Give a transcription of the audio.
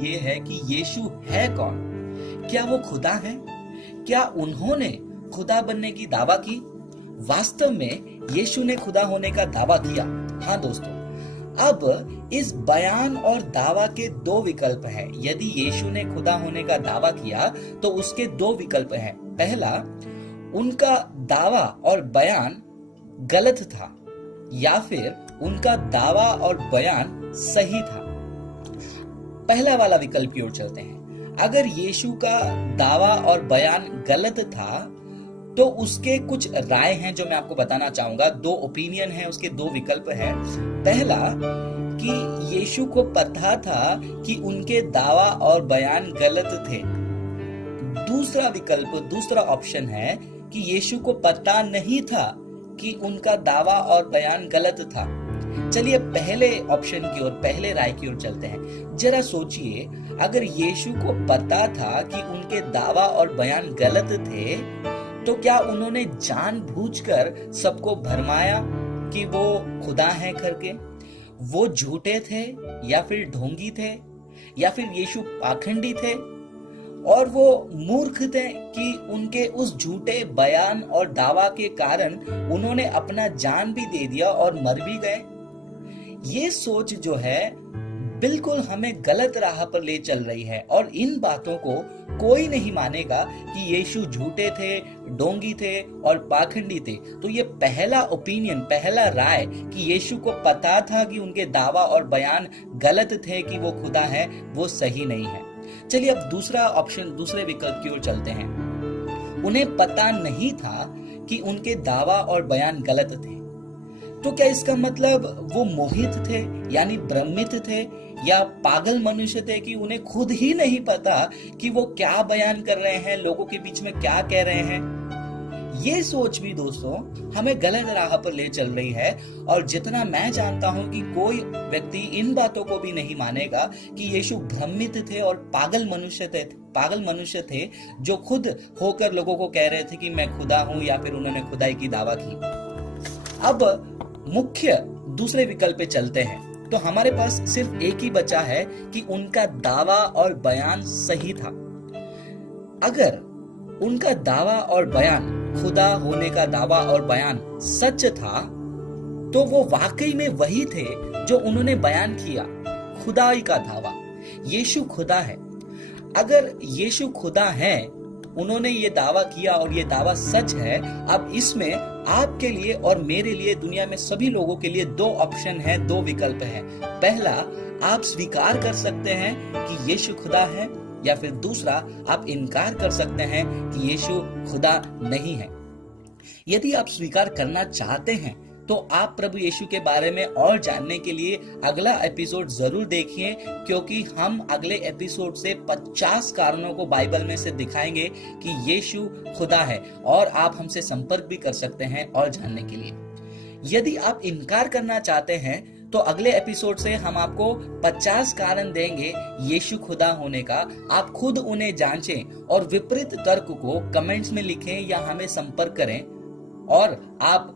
ये है कि यीशु है कौन? क्या वो खुदा है? क्या उन्होंने खुदा बनने की दावा की? वास्तव में यीशु ने खुदा होने का दावा किया। हाँ दोस्तों, अब इस बयान और दावा के दो विकल्प हैं। यदि यीशु ने खुदा होने का दावा किया तो उसके दो विकल्प हैं। पहला, उनका दावा और बयान गलत था, या फिर उनका दावा और बयान सही था। पहला वाला विकल्प की ओर चलते हैं। अगर यीशु का दावा और बयान गलत था तो उसके कुछ राय हैं जो मैं आपको बताना चाहूंगा। दो ओपिनियन हैं, उसके दो विकल्प हैं। पहला, कि यीशु को पता था कि उनके दावा और बयान गलत थे। दूसरा विकल्प, दूसरा ऑप्शन है कि यीशु को पता नहीं था कि उनका दावा और बयान गलत था। चलिए पहले ऑप्शन की ओर, पहले राय की ओर चलते हैं। जरा सोचिए, अगर यीशु को पता था कि उनके दावा और बयान गलत थे तो क्या उन्होंने जानबूझकर सबको भरमाया कि वो खुदा हैं करके? वो झूठे थे या फिर ढोंगी थे, या फिर यीशु पाखंडी थे और वो मूर्ख थे कि उनके उस झूठे बयान और दावा के कारण उन्होंने अपना जान भी दे दिया और मर भी गए? ये सोच जो है बिल्कुल हमें गलत राह पर ले चल रही है, और इन बातों को कोई नहीं मानेगा कि यीशु झूठे थे, ढोंगी थे और पाखंडी थे। तो ये पहला ओपिनियन, पहला राय कि यीशु को पता था कि उनके दावा और बयान गलत थे कि वो खुदा है, वो सही नहीं है। चलिए अब दूसरा ऑप्शन, दूसरे विकल्प की ओर चलते हैं। उन्हें पता नहीं था कि उनके दावा और बयान गलत थे। तो क्या इसका मतलब वो मोहित थे, यानी भ्रमित थे, या पागल मनुष्य थे कि उन्हें खुद ही नहीं पता कि वो क्या बयान कर रहे हैं, लोगों के बीच में क्या कह रहे हैं? ये सोच भी दोस्तों हमें गलत राह पर ले चल रही है। और जितना मैं जानता हूं कि कोई व्यक्ति इन बातों को भी नहीं मानेगा कि यीशु भ्रमित थे और पागल मनुष्य थे जो खुद होकर लोगों को कह रहे थे कि मैं खुदा हूं, या फिर उन्होंने खुदाई की दावा की। अब मुख्य दूसरे विकल्प पे चलते हैं। तो हमारे पास सिर्फ एक ही बचा है कि उनका दावा और बयान सही था। अगर उनका दावा और बयान, खुदा होने का दावा और बयान सच था, तो वो वाकई में वही थे जो उन्होंने बयान किया, खुदाई का दावा। यीशु खुदा है। अगर यीशु खुदा है, उन्होंने ये दावा किया और ये दावा सच है, अब इसमें आपके लिए और मेरे लिए, दुनिया में सभी लोगों के लिए दो ऑप्शन है, दो विकल्प हैं। पहला, आप स्वीकार कर सकते हैं कि यीशु खुदा है, या फिर दूसरा, आप इनकार कर सकते हैं कि यीशु खुदा नहीं है। यदि आप स्वीकार करना चाहते हैं तो आप प्रभु यीशु के बारे में और जानने के लिए अगला एपिसोड जरूर देखिए, क्योंकि हम अगले एपिसोड से 50 कारणों को बाइबल में से दिखाएंगे कि यीशु खुदा है, और आप हमसे संपर्क भी कर सकते हैं और जानने के लिए। यदि आप इनकार करना चाहते हैं तो अगले एपिसोड से हम आपको 50 कारण देंगे यीशु खुदा होने का। आप खुद उन्हें जांचें और विपरीत तर्क को कमेंट्स में लिखें या हमें संपर्क करें, और आप